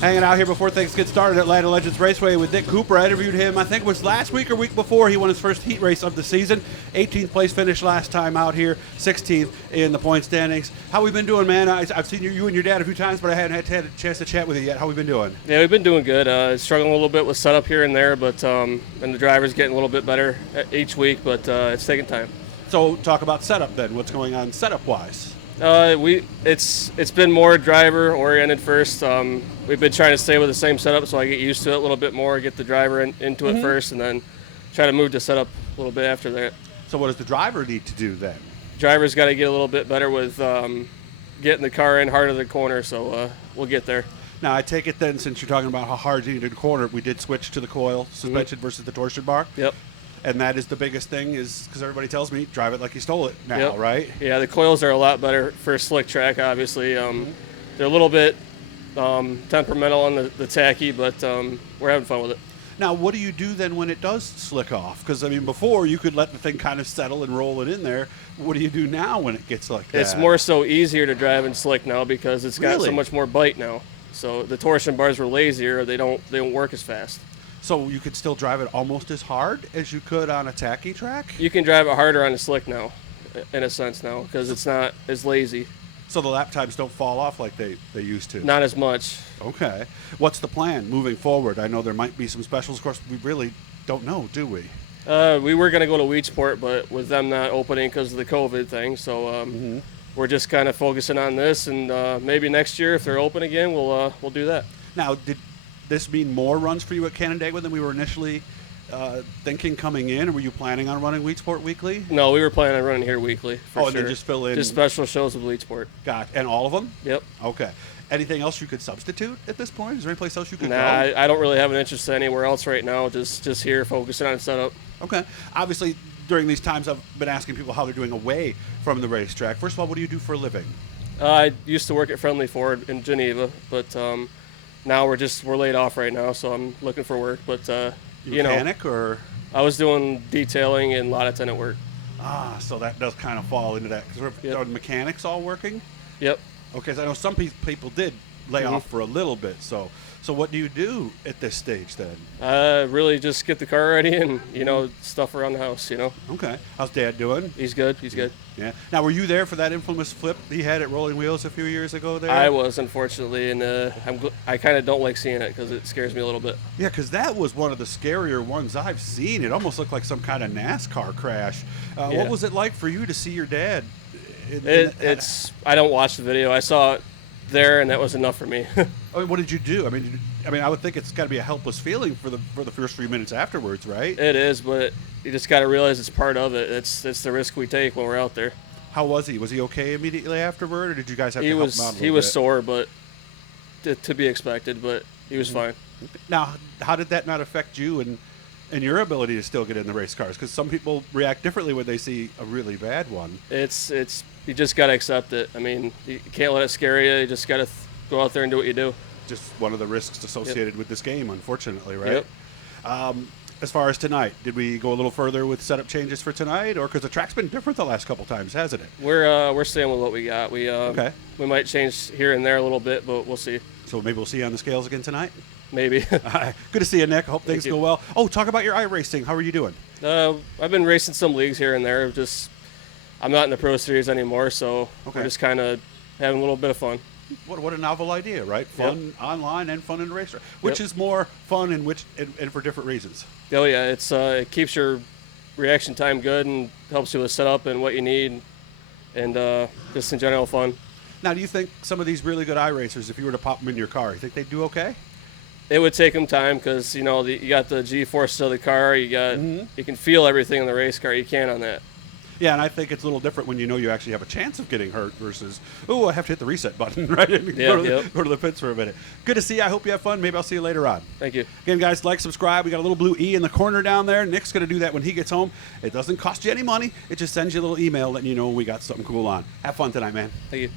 Hanging out here before things get started at Atlanta Legends Raceway with Nick Cooper. I interviewed him, I think it was last week or week before. He won his first heat race of the season. 18th place finish last time out here, 16th in the point standings. How we been doing, man? I've seen you and your dad a few times, but I hadn't had a chance to chat with you yet. How we been doing? Yeah, we've been doing good. Struggling a little bit with setup here and there, but and the driver's getting a little bit better each week, but it's taking time. So talk about setup then. What's going on setup-wise? It's been more driver oriented first. We've been trying to stay with the same setup so I get used to it a little bit more, get the driver into it first, and then try to move to setup a little bit after that. So what does the driver need to do then? Driver's got to get a little bit better with getting the car in hard of the corner, so we'll get there. Now I take it then, since you're talking about how hard you need to corner, we did switch to the coil suspension versus the torsion bar. Yep. And that is the biggest thing, is because everybody tells me drive it like you stole it now, right? Yeah, the coils are a lot better for a slick track, obviously. They're a little bit temperamental on the tacky, but we're having fun with it. Now, what do you do then when it does slick off? Because, I mean, before you could let the thing kind of settle and roll it in there. What do you do now when it gets like that? It's more so easier to drive in slick now because it's got so much more bite now. So the torsion bars were lazier; they don't work as fast. So you could still drive it almost as hard as you could on a tacky track? You can drive it harder on a slick now, in a sense now, because it's not as lazy. So the lap times don't fall off like they used to? Not as much. Okay. What's the plan moving forward? I know there might be some specials. Of course, we really don't know, do we? We were going to go to Weedsport, but with them not opening because of the COVID thing, so we're just kind of focusing on this, and maybe next year, if they're open again, we'll do that. Now, did this mean more runs for you at Canandaigua than we were initially thinking coming in, or were you planning on running Weedsport weekly? No, we were planning on running here weekly, for sure. And then just fill in? Just special shows with Weedsport. Got and all of them? Yep. Okay. Anything else you could substitute at this point? Is there any place else you could go? I don't really have an interest anywhere else right now, just here focusing on setup. Okay. Obviously, during these times, I've been asking people how they're doing away from the racetrack. First of all, what do you do for a living? I used to work at Friendly Ford in Geneva, but now we're laid off right now, so I'm looking for work. But mechanic or? I was doing detailing and lot attendant work. So that does kind of fall into that. Because are mechanics all working? Yep. Okay, so I know some people did lay off for a little bit. So what do you do at this stage then? Really just get the car ready and stuff around the house. Okay. How's Dad doing? He's good. He's good. Yeah. Now, were you there for that infamous flip he had at Rolling Wheels a few years ago there? I was, unfortunately, and I kind of don't like seeing it because it scares me a little bit. Yeah, because that was one of the scarier ones I've seen. It almost looked like some kind of NASCAR crash. What was it like for you to see your dad? I don't watch the video. I saw it there, and that was enough for me. I mean, what did you do? I mean, I would think it's got to be a helpless feeling for the first 3 minutes afterwards, right? It is, but you just got to realize it's part of it. It's the risk we take when we're out there. How was he? Was he okay immediately afterward, or did you guys have to help him out a little bit? He was sore, but to be expected, but he was fine. Now, how did that not affect you and your ability to still get in the race cars? Because some people react differently when they see a really bad one. It's you just got to accept it. I mean, you can't let it scare you. You just got to go out there and do what you do. Just one of the risks associated with this game, unfortunately, right? Yep. As far as tonight, did we go a little further with setup changes for tonight, or because the track's been different the last couple times, hasn't it? We're staying with what we got. We might change here and there a little bit, but we'll see. So maybe we'll see you on the scales again tonight? Maybe. Good to see you, Nick. Hope things go well. Oh, talk about your iRacing. How are you doing? I've been racing some leagues here and there. I'm not in the Pro Series anymore, so we're just kind of having a little bit of fun. What a novel idea, right? Fun online and fun in the racetrack. Which is more fun and for different reasons? Oh, yeah. It keeps your reaction time good and helps you with setup and what you need, and just in general fun. Now, do you think some of these really good iRacers, if you were to pop them in your car, you think they'd do okay? It would take them time because, you got the G-forces of the car. You can feel everything in the race car. You can't on that. Yeah, and I think it's a little different when you actually have a chance of getting hurt versus, I have to hit the reset button, right? Go to the pits for a minute. Good to see you. I hope you have fun. Maybe I'll see you later on. Thank you. Again, guys, like, subscribe. We got a little blue E in the corner down there. Nick's going to do that when he gets home. It doesn't cost you any money. It just sends you a little email letting you know when we got something cool on. Have fun tonight, man. Thank you.